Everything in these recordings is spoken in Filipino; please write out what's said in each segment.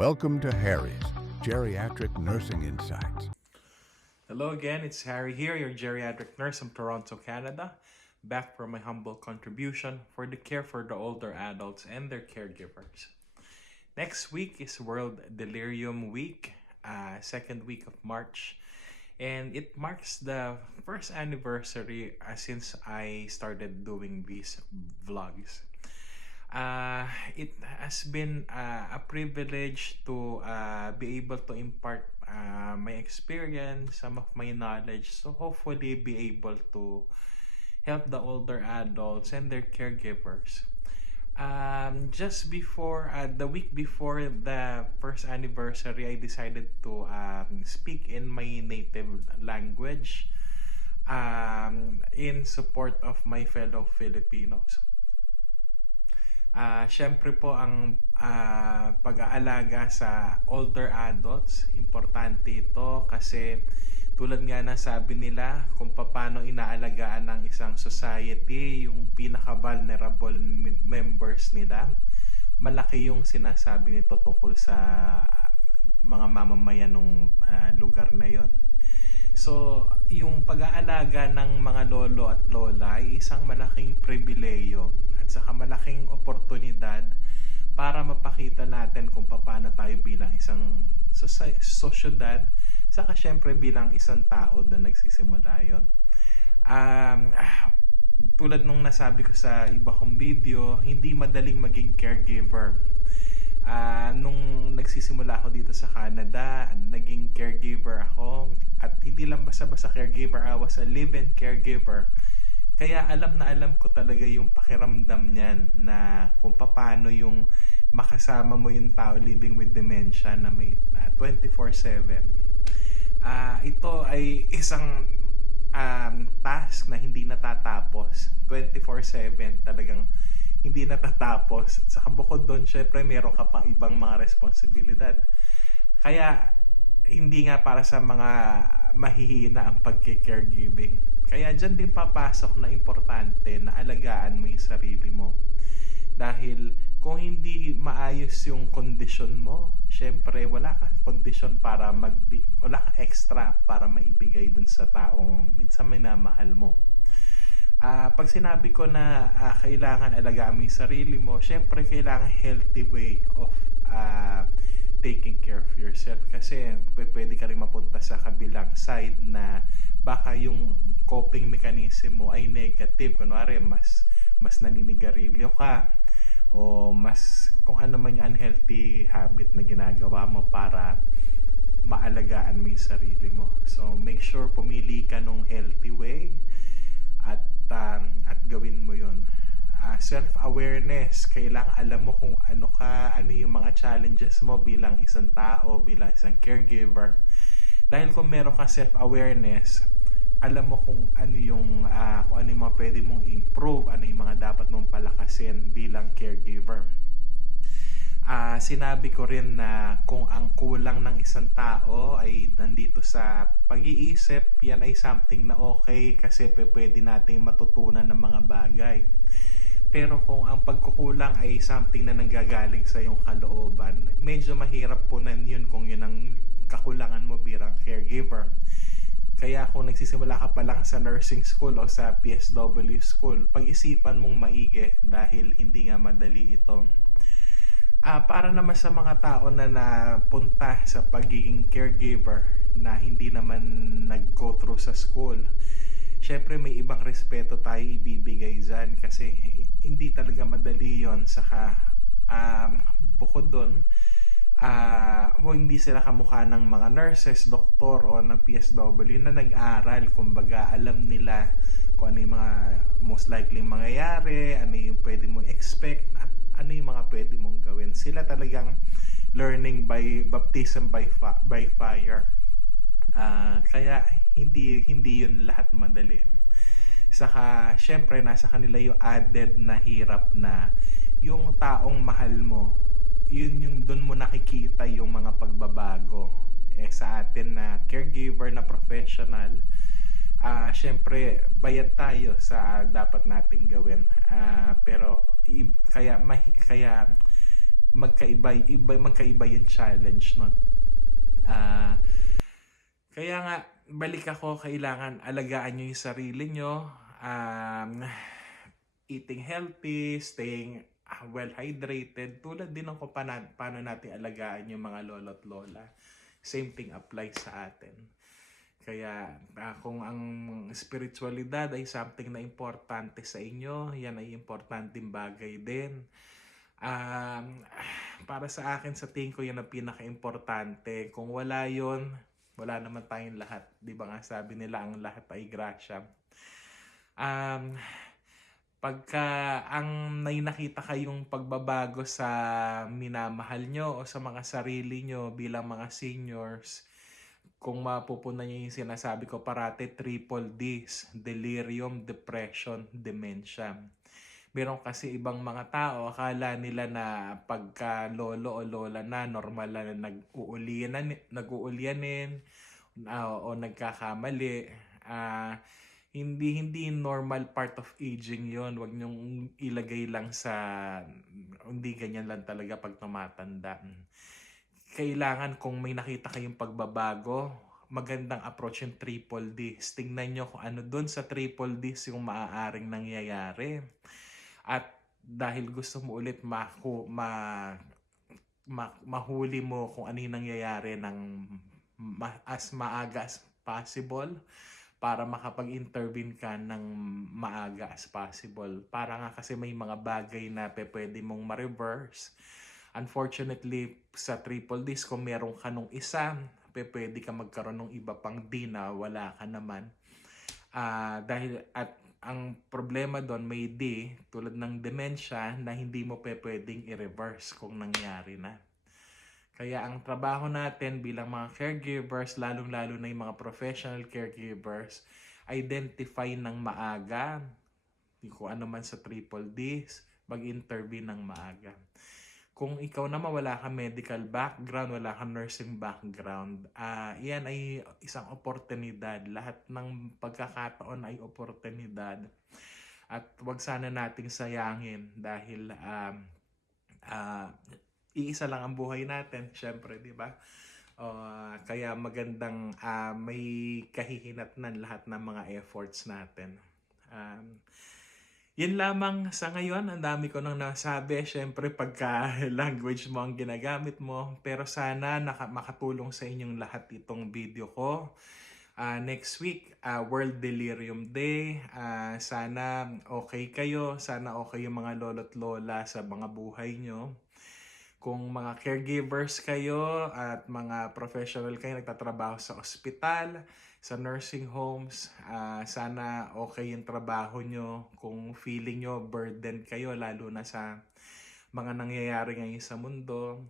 Welcome to Harry's Geriatric Nursing Insights. Hello again, it's Harry here, your geriatric nurse from Toronto, Canada, back for my humble contribution for the care for the older adults and their caregivers. Next week is World Delirium Week, second week of March, and it marks the first anniversary since I started doing these vlogs. It has been a privilege to be able to impart my experience, some of my knowledge, so hopefully be able to help the older adults and their caregivers. Just before the week before the first anniversary, I decided to speak in my native language in support of my fellow Filipinos. Syempre po ang pag-aalaga sa older adults, importante ito kasi tulad nga na sabi nila kung paano inaalagaan ng isang society yung pinaka-vulnerable members nila. Malaki yung sinasabi nito tungkol sa mga mamamayan ng lugar na yon. So, yung pag-aalaga ng mga lolo at lola ay isang malaking pribileyo at saka malaking oportunidad para mapakita natin kung paano tayo bilang isang sosyedad, saka syempre bilang isang tao na nagsisimula yun. Tulad nung nasabi ko sa iba kong video, hindi madaling maging caregiver. Nung nagsisimula ako dito sa Canada, naging caregiver ako. At hindi lang basta-basta caregiver, I was a live-in caregiver. Kaya alam na alam ko talaga yung pakiramdam niyan na kung paano yung makasama mo yung tao living with dementia na may 24/7. Ito ay isang task na hindi natatapos. 24/7 talagang hindi natatapos. At saka bukod doon, syempre meron ka pang ibang mga responsibilidad. Kaya hindi nga para sa mga mahihina ang pagke-caregiving. Kaya dyan din papasok na importante na alagaan mo yung sarili mo. Dahil kung hindi maayos yung kondisyon mo, syempre wala kang kondisyon para wala kang extra para maibigay dun sa taong minsan minamahal mo. Pag sinabi ko na kailangan alagaan mo yung sarili mo, syempre kailangan healthy way of taking care of yourself kasi pwede ka rin mapunta sa kabilang side na baka yung coping mechanism mo ay negative. Kunwari, mas naninigarilyo ka o mas kung ano man yung unhealthy habit na ginagawa mo para maalagaan mo yung sarili mo. So, make sure pumili ka ng healthy way at gawin mo yun. Self-awareness, kailangan alam mo kung ano yung mga challenges mo bilang isang tao, bilang isang caregiver. Dahil kung meron ka self-awareness, alam mo kung ano yung mga pwede mong i-improve, ano yung mga dapat mong palakasin bilang caregiver. Sinabi ko rin na kung ang kulang ng isang tao ay nandito sa pag-iisip, yan ay something na okay kasi pwede nating matutunan ng mga bagay. Pero kung ang pagkukulang ay something na nanggagaling sa iyong kalooban, medyo mahirap punan yun kung yun ang kakulangan mo bilang caregiver. Kaya kung nagsisimula ka pa lang sa nursing school o sa PSW school, pag-isipan mong maigi dahil hindi nga madali ito. Para naman sa mga tao na napunta sa pagiging caregiver na hindi naman nag-go through sa school, syempre may ibang respeto tayo ibibigay dyan kasi hindi talaga madali yon. Saka bukod doon, hindi sila kamukha ng mga nurses, doktor o ng PSW na nag-aral. Kumbaga alam nila kung ano yung mga most likely mangyayari, ano yung pwede mong expect at ano yung mga pwede mong gawin. Sila talagang learning by baptism by fire. Kaya hindi yun lahat madali. Saka syempre nasa kanila yung added na hirap na yung taong mahal mo, yun yung doon mo nakikita yung mga pagbabago. Sa atin na caregiver na professional, syempre bayad tayo sa dapat nating gawin. Pero kaya magkaiba yung challenge nun. Kaya nga, balik ako, kailangan alagaan nyo yung sarili nyo, eating healthy, staying well hydrated, tulad din ng kung paano natin alagaan yung mga lolo't lola. Same thing applies sa atin. Kaya kung ang spiritualidad ay something na importante sa inyo, yan ay importanteng bagay din. Para sa akin, sa tingin ko yan ang pinaka-importante. Kung wala yon, wala naman tayong lahat. Di ba nga sabi nila, ang lahat ay grasya. Pagka may nakita kayong pagbabago sa minamahal nyo o sa mga sarili nyo bilang mga seniors, kung mapupunan nyo yung sinasabi ko parate, triple Ds: delirium, depression, dementia. Meron kasi ibang mga tao, akala nila na pagka lolo o lola na, normal na nag-uulyanin o nagkakamali. Hindi normal part of aging yon. Huwag niyong ilagay lang sa hindi ganyan lang talaga pag tumatanda. Kailangan kung may nakita kayong pagbabago, magandang approach yung triple D. Tingnan nyo kung ano doon sa triple D yung maaaring nangyayari. At dahil gusto mo ulit mahuli mo kung ano yung nangyayari ng as maaga as possible, para makapag-intervene ka ng maaga as possible. Para nga kasi may mga bagay na pwede mong ma-reverse. Unfortunately, sa triple Ds, kung meron ka nung isa, pwede ka magkaroon ng iba pang D na wala ka naman. Dahil at ang problema doon, may D, tulad ng dementia, na hindi mo pwedeng i-reverse kung nangyari na. Kaya ang trabaho natin bilang mga caregivers, lalong-lalo na yung mga professional caregivers, identify ng maaga, kung ano man sa triple Ds, mag-intervene ng maaga. Kung ikaw naman wala kang medical background, wala kang nursing background, yan ay isang oportunidad. Lahat ng pagkakataon ay oportunidad. At wag sana nating sayangin dahil iisa lang ang buhay natin, syempre, di ba? Kaya magandang may kahihinatnan lahat ng mga efforts natin. Yun lamang sa ngayon. Ang dami ko nang nasabi. Syempre, pagka language mo ang ginagamit mo. Pero sana makatulong sa inyong lahat itong video ko. Next week, World Delirium Day. Sana okay kayo. Sana okay yung mga lolo't lola sa mga buhay nyo. Kung mga caregivers kayo at mga professional kayo nagtatrabaho sa ospital, sa nursing homes, sana okay yung trabaho nyo. Kung feeling nyo burden kayo, lalo na sa mga nangyayari ngayon sa mundo,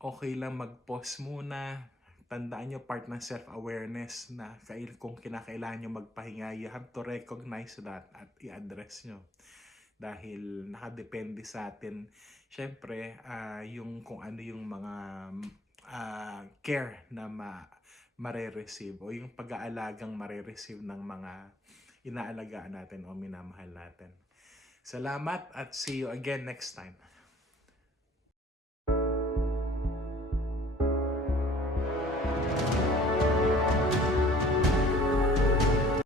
okay lang mag-pause muna. Tandaan nyo, part ng self-awareness na kung kinakailangan nyo magpahinga, you have to recognize that at i-address nyo. Dahil nakadepende sa atin, syempre, yung kung ano yung mga care na mare-receive o yung pag-aalagang mare-receive ng mga inaalagaan natin o minamahal natin. Salamat at see you again next time.